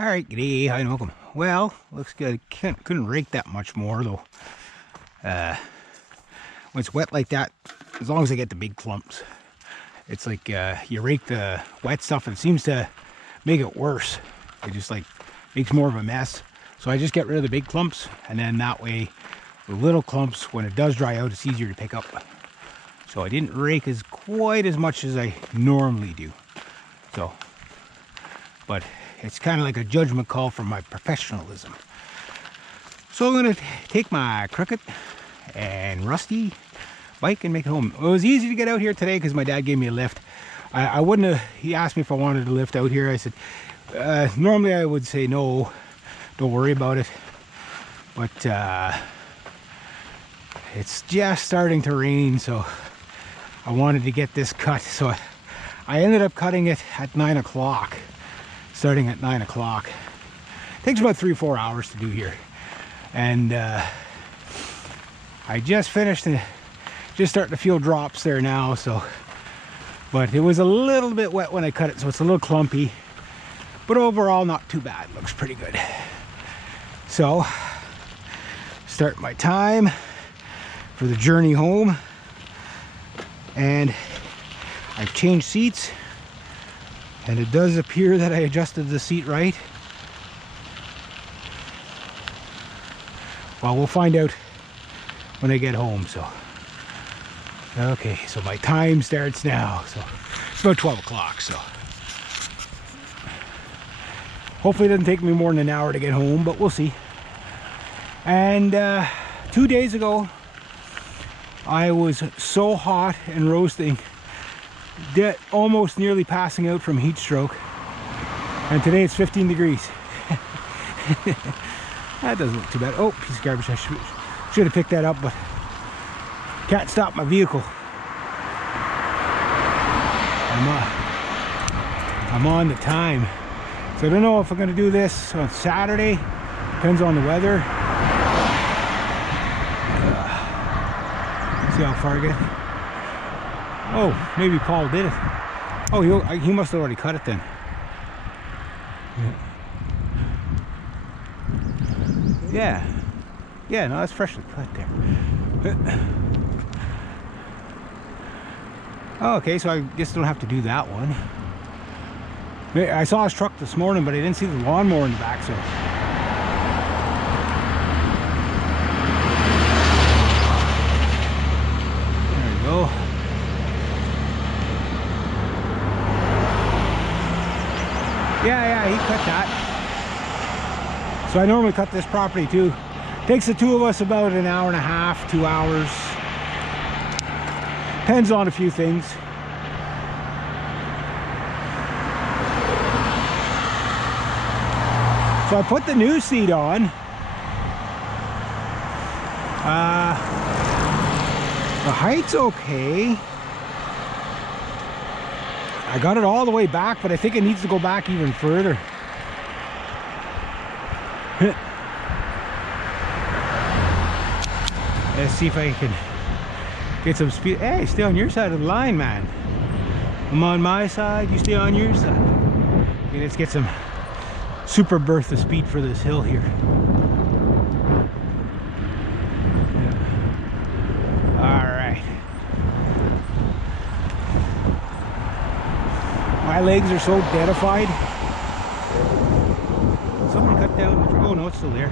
All right, g'day, hi and welcome. Well, looks good. Couldn't rake that much more though. When it's wet like that, as long as I get the big clumps, it's like you rake the wet stuff and it seems to make it worse. It just like makes more of a mess. So I just get rid of the big clumps, and then that way the little clumps, when it does dry out, it's easier to pick up. So I didn't rake quite as much as I normally do. So, but it's kind of like a judgment call from my professionalism. So I'm going to take my crooked and rusty bike and make it home. It was easy to get out here today because my dad gave me a lift. I wouldn't have, he asked me if I wanted to lift out here. I said, normally I would say no, don't worry about it. But it's just starting to rain, so I wanted to get this cut. So I ended up cutting it at 9 o'clock. Starting at 9 o'clock. Takes about 3 or 4 hours to do here. And I just finished and just starting to feel drops there now. So, but it was a little bit wet when I cut it, so it's a little clumpy. But overall, not too bad. Looks pretty good. So, start my time for the journey home. And I've changed seats. And it does appear that I adjusted the seat right. Well, we'll find out when I get home. So, okay, so my time starts now. So it's about 12 o'clock. So hopefully it doesn't take me more than an hour to get home, but we'll see. And 2 days ago, I was so hot and roasting, almost nearly passing out from heat stroke, and today it's 15 degrees. That doesn't look too bad. Oh, piece of garbage. I should have picked that up, but can't stop my vehicle. I'm on the time, so I don't know if I'm going to do this on Saturday. Depends on the weather. See how far I get. Oh, maybe Paul did it. Oh, he must have already cut it then. Yeah. Yeah, no, that's freshly cut there. Oh, okay, so I guess I don't have to do that one. I saw his truck this morning, but I didn't see the lawnmower in the back, so. There we go. Yeah, he cut that. So I normally cut this property too. Takes the two of us about an hour and a half, 2 hours. Depends on a few things. So I put the new seat on. The height's okay. I got it all the way back, but I think it needs to go back even further. Let's see if I can get some speed. Hey, stay on your side of the line, man. I'm on my side, you stay on your side. Okay, let's get some super bertha speed for this hill here. Alright. My legs are so deadified. Somebody cut down the tree. Oh no, it's still there.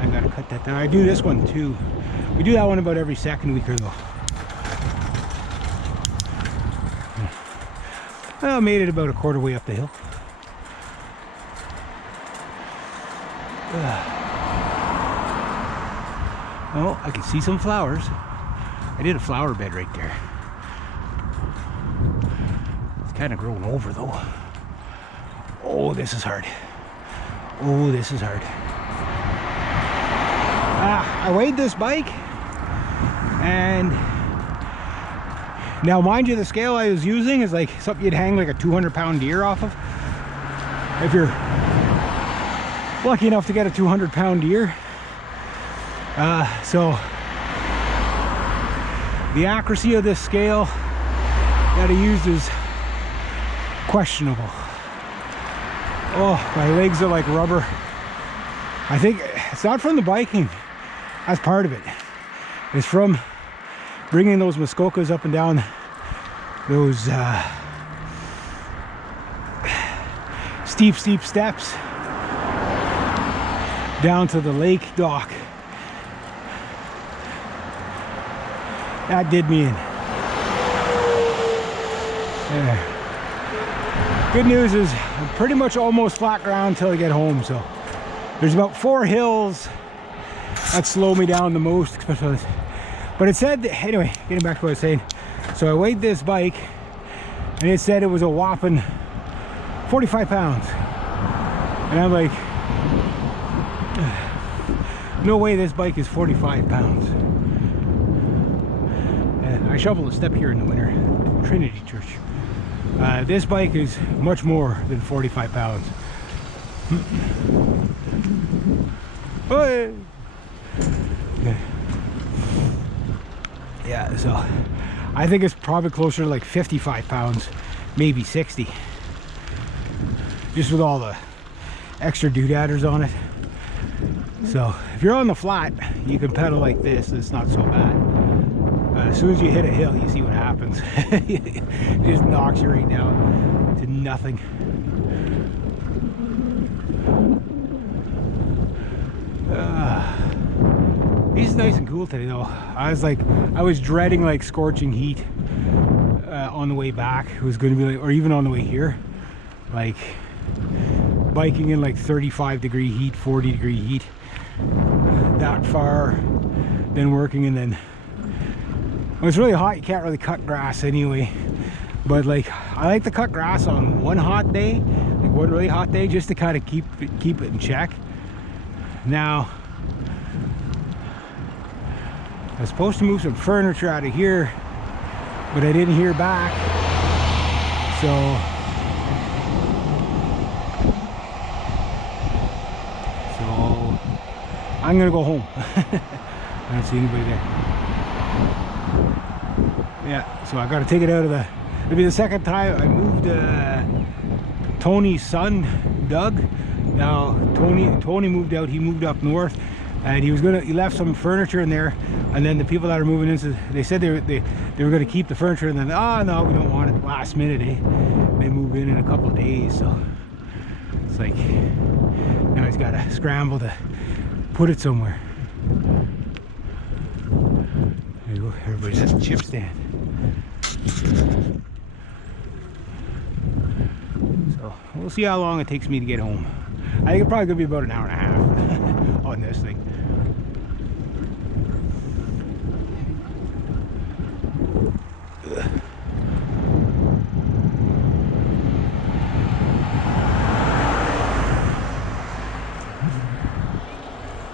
I gotta cut that down. I do this one too. We do that one about every second week or so. Well, I made it about a quarter way up the hill. Oh, I can see some flowers. I did a flower bed right there. It's kind of grown over though. Oh, this is hard. Oh, this is hard. I weighed this bike, and now mind you, the scale I was using is like something you'd hang like a 200-pound deer off of. If you're lucky enough to get a 200-pound deer. So the accuracy of this scale that I used is questionable. Oh, my legs are like rubber. I think it's not from the biking. That's part of it. It's from bringing those Muskokas up and down those steep steps down to the lake dock. That did me in. Yeah. Good news is I'm pretty much almost flat ground until I get home. So there's about 4 hills that slow me down the most, especially. But it said that, anyway, getting back to what I was saying. So I weighed this bike and it said it was a whopping 45 pounds. And I'm like, no way this bike is 45 pounds. And I shovel a step here in the winter, Trinity Church. This bike is much more than 45 pounds. Oh, yeah, so I think it's probably closer to like 55 pounds, maybe 60. Just with all the extra doodadders on it. So if you're on the flat, you can pedal like this, it's not so bad. As soon as you hit a hill, you see what happens. It just knocks you right down to nothing. It's nice and cool today though. I was dreading like scorching heat on the way back. It was going to be like, or even on the way here, like biking in like 35-degree heat, 40-degree heat, that far, then working, and then when it's really hot, you can't really cut grass anyway. But like, I like to cut grass on one hot day, like one really hot day, just to kind of keep it in check. Now, I was supposed to move some furniture out of here, but I didn't hear back. So I'm gonna go home. I don't see anybody there. Yeah, so I gotta take it out of the, it'll be the second time I moved Tony's son, Doug. Now Tony moved out, he moved up north, and he left some furniture in there, and then the people that are moving in, they said they were gonna keep the furniture, and then, oh no, we don't want it, last minute, eh? They move in a couple of days, so it's like, now he's gotta scramble to put it somewhere. There you go, everybody's at the chip stand. So we'll see how long it takes me to get home. I think it's probably gonna be about an hour and a half on this thing.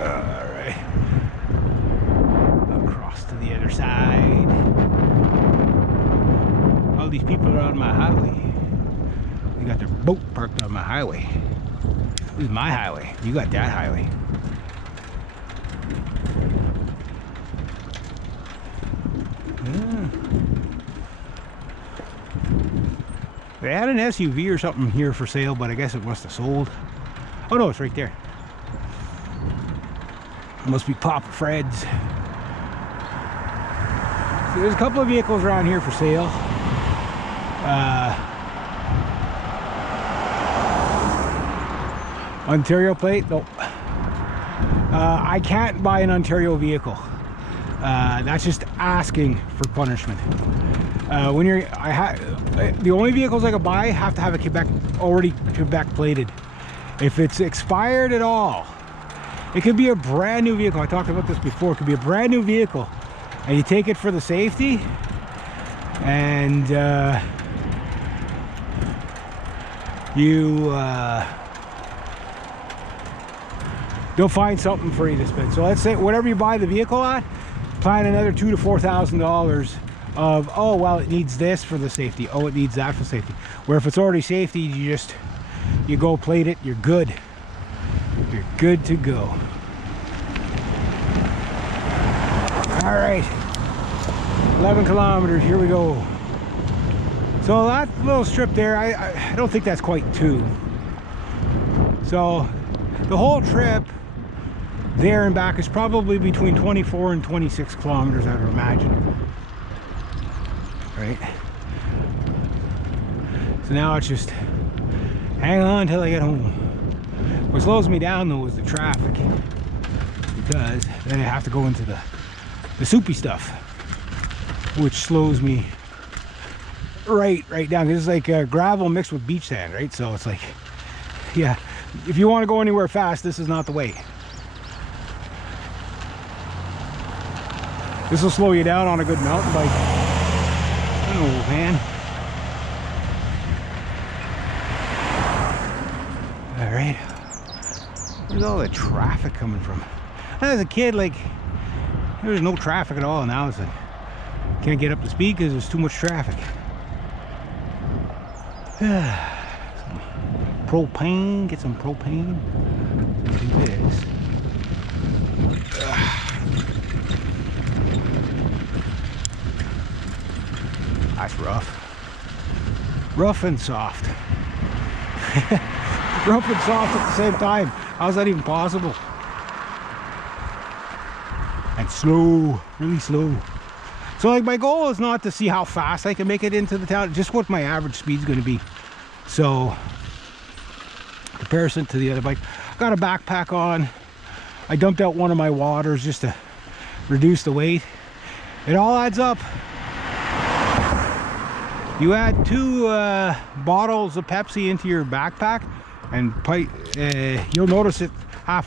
Alright. Across to the other side. All these people are on my highway. They got their boat parked on my highway. This is my highway. You got that highway. Yeah. They had an SUV or something here for sale, but I guess it must have sold. Oh no, it's right there. It must be Papa Fred's. So there's a couple of vehicles around here for sale. Ontario plate? Nope. I can't buy an Ontario vehicle. That's just asking for punishment. When you're, the only vehicles I could buy have to have a already Quebec plated. If it's expired at all, it could be a brand new vehicle. I talked about this before. It could be a brand new vehicle, and you take it for the safety, and they'll find something for you to spend. So let's say whatever you buy the vehicle at, plan another $2,000 to $4,000 of, oh well, it needs this for the safety, oh it needs that for safety. Where if it's already safety, you go plate it, you're good. You're good to go. All right, 11 kilometers, here we go. So that little strip there, I don't think that's quite 2. So the whole trip there and back is probably between 24 and 26 kilometers, I would imagine. Right? So now it's just hang on until I get home. What slows me down though is the traffic, because then I have to go into the soupy stuff, which slows me right down. This is like gravel mixed with beach sand, right? So it's like, yeah, if you want to go anywhere fast, this is not the way. This will slow you down on a good mountain bike. Oh man. All right. Where's all the traffic coming from? As a kid, like, there was no traffic at all. Now it's like, can't get up to speed because there's too much traffic. Some propane, get some propane. Do this. That's rough. Rough and soft. Rough and soft at the same time. How's that even possible? And slow, really slow. So like my goal is not to see how fast I can make it into the town, just what my average speed is going to be. So comparison to the other bike, I got a backpack on. I dumped out one of my waters just to reduce the weight. It all adds up. You add 2 bottles of Pepsi into your backpack and you'll notice it halfway